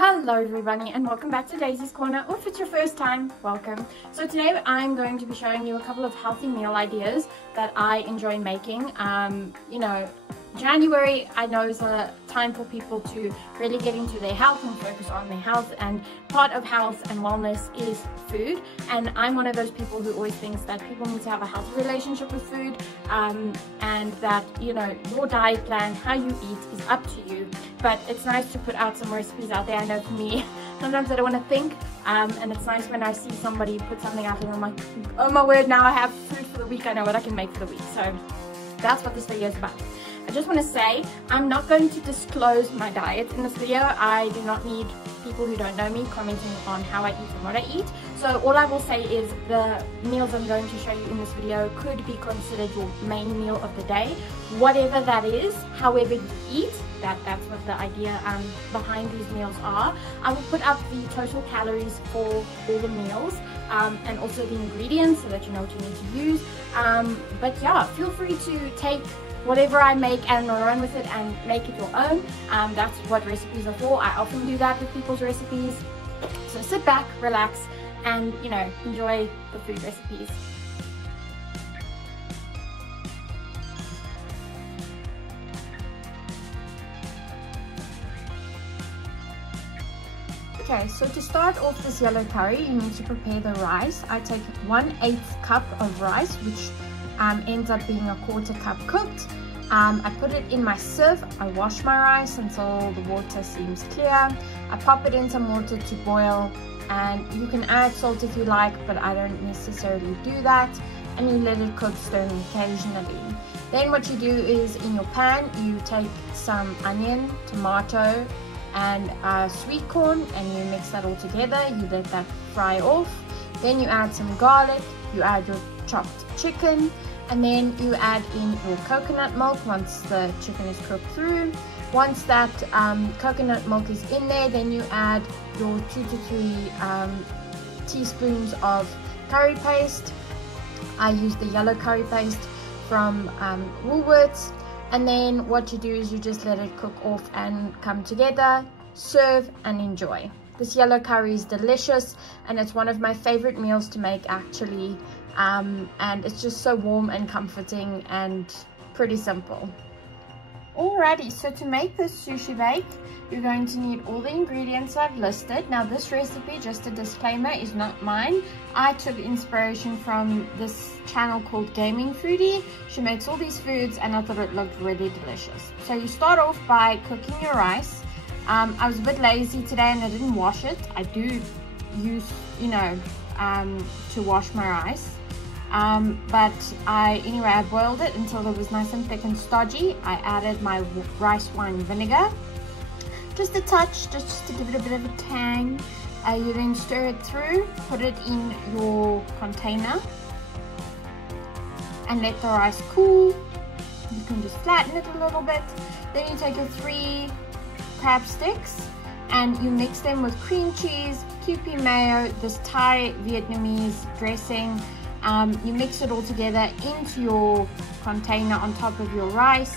Hello everybody and welcome back to Daisy's Corner, or if it's your first time, welcome. So today I'm going to be showing you a couple of healthy meal ideas that I enjoy making. January I know is a time for people to really get into their health and focus on their health, and part of health and wellness is food, and I'm one of those people who always thinks that people need to have a healthy relationship with food, and that your diet plan, how you eat, is up to you, but it's nice to put out some recipes out there. I know for me sometimes I don't want to think, and it's nice when I see somebody put something out and I'm like, oh my word, now I have food for the week, I know what I can make for the week. So that's what this video is about. I just want to say I'm not going to disclose my diet in this video. I do not need people who don't know me commenting on how I eat and what I eat. So all I will say is the meals I'm going to show you in this video could be considered your main meal of the day. Whatever that is, however you eat, that's what the idea behind these meals are. I will put up the total calories for all the meals and also the ingredients so that you know what you need to use. But yeah, feel free to take whatever I make and run with it and make it your own. That's what recipes are for. I often do that with people's recipes. So sit back, relax, and enjoy the food recipes. Okay, so to start off this yellow curry, you need to prepare the rice. I take 1/8 cup of rice, which ends up being a 1/4 cup cooked. I put it in my sieve. I wash my rice until the water seems clear. I pop it in some water to boil, and you can add salt if you like, but I don't necessarily do that. And you let it cook, stirring occasionally. Then what you do is, in your pan, you take some onion, tomato, and sweet corn, and you mix that all together. You let that fry off. Then you add some garlic, you add your chopped chicken, and then you add in your coconut milk once the chicken is cooked through. Once that coconut milk is in there, then you add your 2 to 3 teaspoons of curry paste. I use the yellow curry paste from Woolworths. And then what you do is you just let it cook off and come together, serve and enjoy. This yellow curry is delicious, and it's one of my favorite meals to make actually. And it's just so warm and comforting and pretty simple. Alrighty, so to make this sushi bake, you're going to need all the ingredients I've listed. Now this recipe, just a disclaimer, is not mine. I took inspiration from this channel called Gaming Foodie. She makes all these foods and I thought it looked really delicious. So you start off by cooking your rice. I was a bit lazy today and I didn't wash it. I do use, to wash my rice. But anyway, I boiled it until it was nice and thick and stodgy. I added my rice wine vinegar, just a touch, just to give it a bit of a tang. You then stir it through, put it in your container, and let the rice cool. You can just flatten it a little bit. Then you take your 3 crab sticks and you mix them with cream cheese, Kewpie mayo, this Thai Vietnamese dressing. You mix it all together into your container on top of your rice.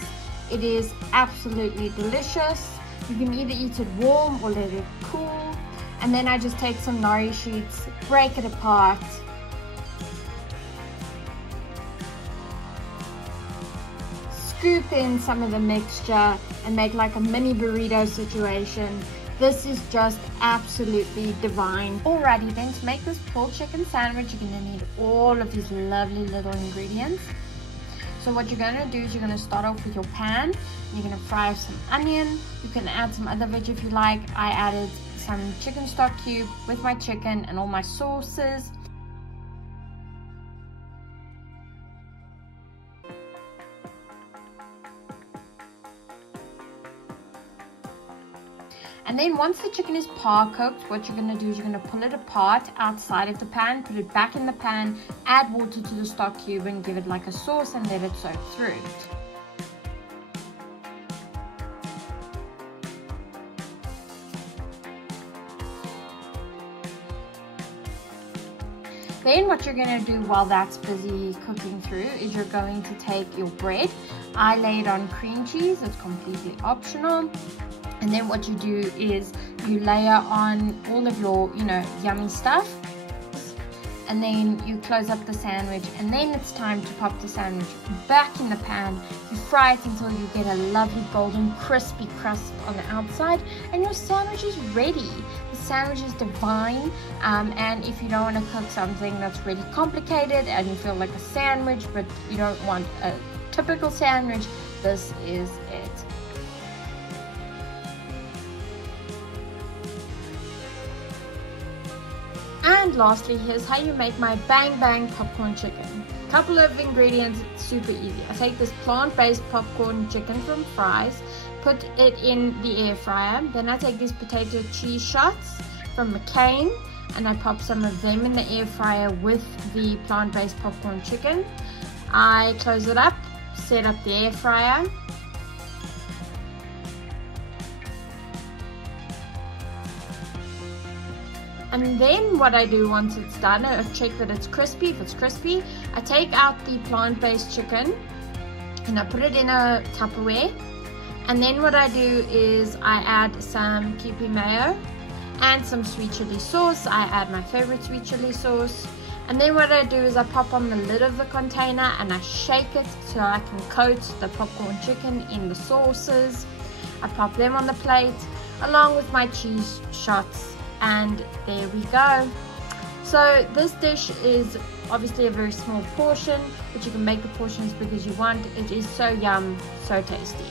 It is absolutely delicious. You can either eat it warm or let it cool. And then I just take some nori sheets, break it apart, scoop in some of the mixture and make like a mini burrito situation. This is just absolutely divine. Alrighty, then to make this pulled chicken sandwich, you're going to need all of these lovely little ingredients. So what you're going to do is you're going to start off with your pan. You're going to fry some onion. You can add some other veg if you like. I added some chicken stock cube with my chicken and all my sauces. And then once the chicken is par cooked, what you're going to do is you're going to pull it apart outside of the pan, put it back in the pan, add water to the stock cube and give it like a sauce and let it soak through. Then what you're going to do while that's busy cooking through is you're going to take your bread. I laid on cream cheese, it's completely optional. And then what you do is you layer on all of your, yummy stuff. And then you close up the sandwich, and then it's time to pop the sandwich back in the pan. You fry it until you get a lovely golden crispy crust on the outside, and your sandwich is ready. The sandwich is divine, and if you don't want to cook something that's really complicated and you feel like a sandwich but you don't want a typical sandwich, this is it. And lastly, here's how you make my bang bang popcorn chicken. Couple of ingredients, it's super easy. I take this plant-based popcorn chicken from Fry's, put it in the air fryer. Then I take these potato cheese shots from McCain, and I pop some of them in the air fryer with the plant-based popcorn chicken. I close it up, set up the air fryer. And then what I do once it's done, I check that it's crispy. If it's crispy, I take out the plant-based chicken and I put it in a Tupperware. And then what I do is I add some Kewpie mayo and some sweet chili sauce. I add my favorite sweet chili sauce. And then what I do is I pop on the lid of the container and I shake it so I can coat the popcorn chicken in the sauces. I pop them on the plate along with my cheese shots. And there we go. So this dish is obviously a very small portion, but you can make the portion as big as you want. It is so yum, so tasty.